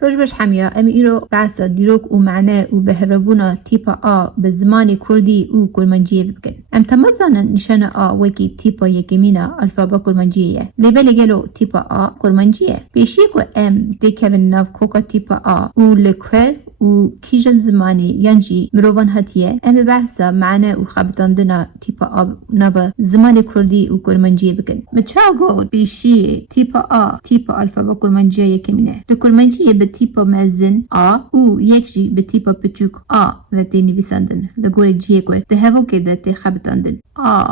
روش باش حمیا ام ایرو بحث دیروک و معنی و بهربونا تیپا آ به زمان کردی و کرمانجیه بکن. ام تمازانن نشان آ وکی تیپا یکمینا الفابا کرمانجیه. لیبل گلو تیپا آ کرمانجیه. پیشی کو ام دیکن ناف کوکا تیپا آ و لکه و کیجن زمانی ینجی مروان هاتیه ام بحثا معنی و خبطاندنا تیپا آ نوا زمان کردی و کرمانجیه بکن. متشاگو پیشی تیپا آ تیپا الفابا کرمانجیه یکمینه. لکرمانجیه به تیپا مزن آ و یکجی به تیپا پچوک آ و تی نویساندن. لگور جیه گوه ده هفو که ده تی خبطاندن آ.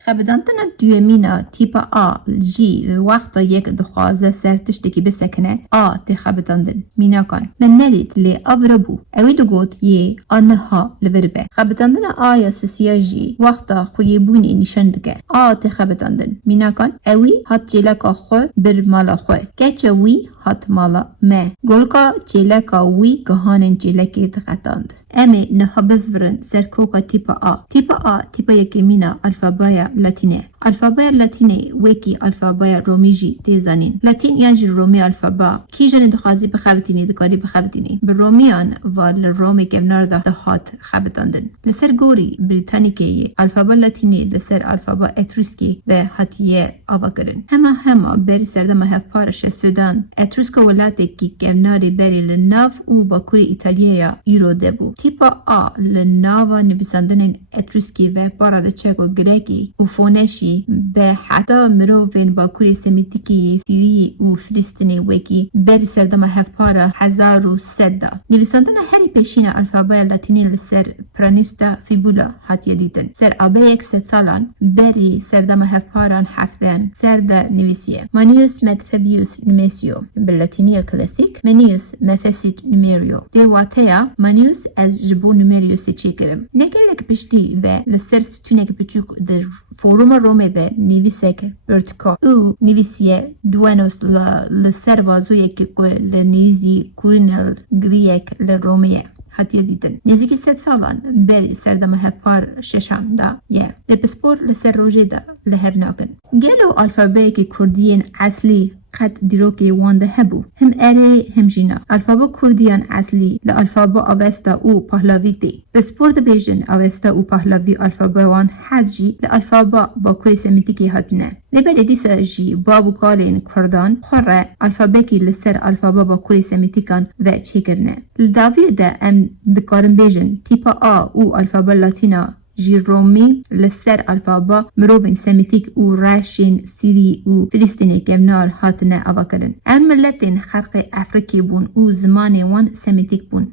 خبطاندن دویمینا تیپا آ جی وقتا یک دخوازه سر تشتکی بسکنه آ تی خبطاندن مینا کن. من ندید لی ابربو اوی دو گوت یه آنها لوربه. خبطاندن آ یا سسیا جی وقتا خویبونی نشان دگه آ تی خبطاندن مینا کن. اوی هات جلکا خو بر مالا خو گچه وی هات مالا ما گلکا جلکا وی گهانن جلکی دقتاند. امی نها بزورن سر کوکا تیپا آ. تیپا آ تیپا یکمینا الفابایا لاتینه. الفابایا لاتینه وکی الفابایا رومی جی تیزانین. لاتین یعنی رومی الفابا کی جن دخوازی بخوتینی دکاری بخوتینی. به رومیان و لرومی کمنار ده هات خبتاندن. لسر گوری بریتانیکی الفابا لاتینه لسر الفابا اتروسکی به هاتیه آوا کردن. هما بری سردم هفپارش سودان اتروسکو ولاتی کی کمناری بری لناف و با کوری ایتالیا ایرو دبو. تیپا آ لناوا نویساندن اتروسکی و پاراد چکو گریکی و فونشی به حتی مروفین با کوری سمیتیکی سیری و فلسطینی وکی بر سردم هفپارا 1100 نویساندن هری پیشین الفابای لاتینی لسر پرانیستا فیبولا هاتیه دیدن. سر آبه 100 سالان بری سردم هفپاران هفتن سرد نویسیه. مانیوس مدفبیوس نمیسیو باللاتینی کلاسیک منیوس مفسید نمیریو دیواتیا مانیوس از جبو نمیریوسی چی کرم. نگلک پشتی و لسر ستونک بچوک در فوروم رومه ده نویسک برتکا او نویسیه دوانوس لسر وازوی که لنویزی کورینل گریک لرومیه هاتیه دیدن. نزدیکی 100 سالان بری سردم هفپار ششم دا یه لپسپور لسر روژه دا لهب ناکن. گلو الفابه که کردین اصلی قد دیروکی وانده هبو هم اره هم جینا. الفابا کردیان اصلی لالفابا آوستا او پهلاوی دی. بسپورد بیجن آوستا او پهلاوی الفابا وان حجی لالفابا با کوری سمیتیکی هاتنه. لبل دیسا جی بابو کالین کردان خوره الفابکی لسر الفابا با کوری سمیتیکان و چه کرنه. لداوی ده ام دکارن بیجن تیپا آ او الفابا لاتینا جیرومی لسر الفابا مروفین سمیتیک او راشین سیری او فلسطینی کمنار هاتنه آوا کرن. ام ملتین خلق افریقی بون او زمان وان سمیتیک بون.